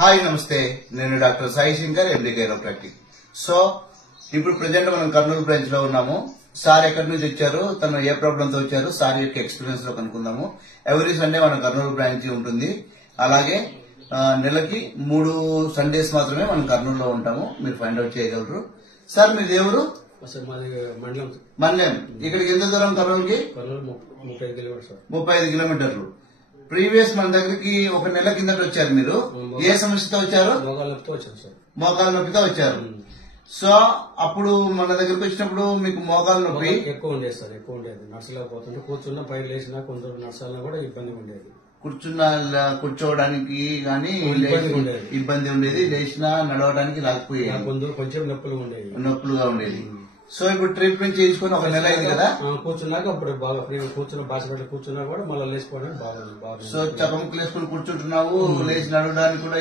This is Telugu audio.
హాయ్ నమస్తే, నేను డాక్టర్ సాయి శంకర్, ఎండి కైరోప్రాక్టిక్. సో ఇప్పుడు ప్రజెంట్ మనం కర్నూలు బ్రాంచ్ లో ఉన్నాము. సార్ ఎక్కడి నుంచి వచ్చారు, తను ఏ ప్రాబ్లం తో వచ్చారు, సార్ యొక్క ఎక్స్పీరియన్స్ లో కనుక్కుందాము. ఎవ్రీ సండే మన కర్నూలు బ్రాంచ్ ఉంటుంది. అలాగే నెలకి 3 సండేస్ మాత్రమే మనం కర్నూలులో ఉంటాము. మీరు ఫైండ్ అవుట్ చేయగలరు. సార్ మీది ఎవరు? మండలం. ఇక్కడికి ఎంత దూరం కర్నూలుకి? 35 కిలోమీటర్లు. ప్రీవియస్ మన దగ్గరికి ఒక నెల కిందట వచ్చారు. మీరు ఏ సమస్యతో వచ్చారు? మోకాల నొప్పితో వచ్చారు. సో అప్పుడు మన దగ్గరకు వచ్చినప్పుడు మీకు మోకాల నొప్పి ఎక్కువ ఉండేది సార్, ఎక్కువ ఉండేది. నడచలేకపోతుంటే కూర్చున్న పైరు లేచినా కొందరు నడచాలన్నా కూడా ఇబ్బంది ఉండేది. కూర్చోవడానికి గానీ ఇబ్బంది ఉండేది, లేచినా నడవడానికి రాకపోయేది, కొంచెం నొప్పులుగా ఉండేది. సో ఇప్పుడు ట్రీట్మెంట్ చేయించుకుని ఒక నెల అయింది కదా. కూర్చున్నాక అప్పుడు బాగా ఫ్రీగా కూర్చున్న బాసపెట్టి కూర్చున్నా కూడా మళ్ళీ లేచిపోవడానికి బాగా. సో చక్కముక్కలు వేసుకుని కూర్చుంటున్నావు, లేచి నడవడానికి కూడా